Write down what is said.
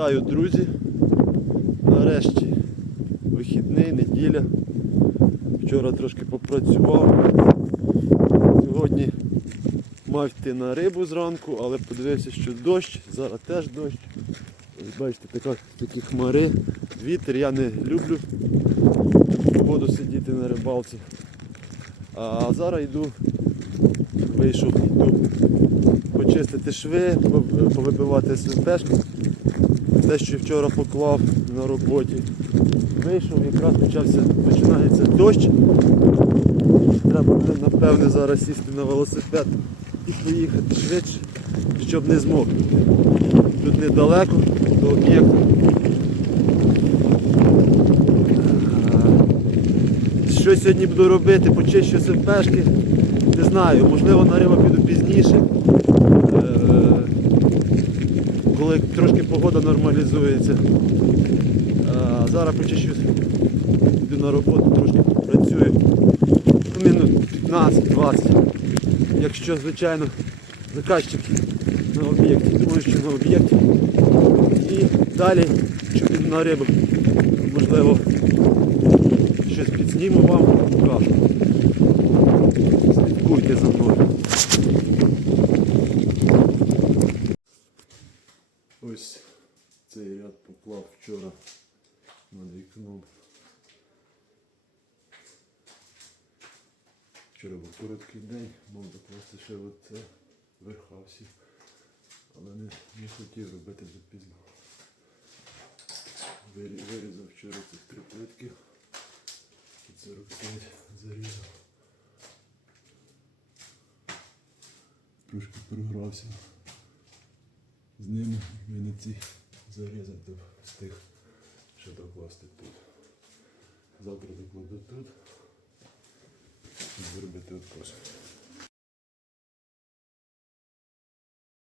Вітаю, друзі. Нарешті вихідний, неділя. Вчора трошки попрацював. Сьогодні мав йти на рибу зранку, але подивився, що дощ, зараз теж дощ. Ось бачите, така, такі хмари, вітер, я не люблю воду сидіти на рибалці. А зараз йду, вийшов, йду почистити шви, повибивати СВПшки. Те, що вчора поклав на роботі. Вийшов, якраз почався, починається дощ. Треба напевне, зараз сісти на велосипед і поїхати швидше, щоб не змокнути. Тут недалеко до об'єкту. Що сьогодні буду робити? Почищу СВПшки. Не знаю, можливо на рибу піду пізніше. Коли трошки погода нормалізується. А зараз почищу, йду на роботу, трошки працюю. Ну, Минут 15-20. Якщо, звичайно, заказчик на об'єкті. Думаю, що на об'єкті. І далі, що піду на рибу, можливо, щось підсніму вам, цей ряд поклав вчора над вікном. Вчора був короткий день, мав докласти ще оце верха всі, але не, не хотів робити запізно. Вирізав вчора цих три плитки. Під 45 зарізав. Трошки програвся з ними і на зарізати встиг ще докласти тут. Завтра докладу тут зробити откос.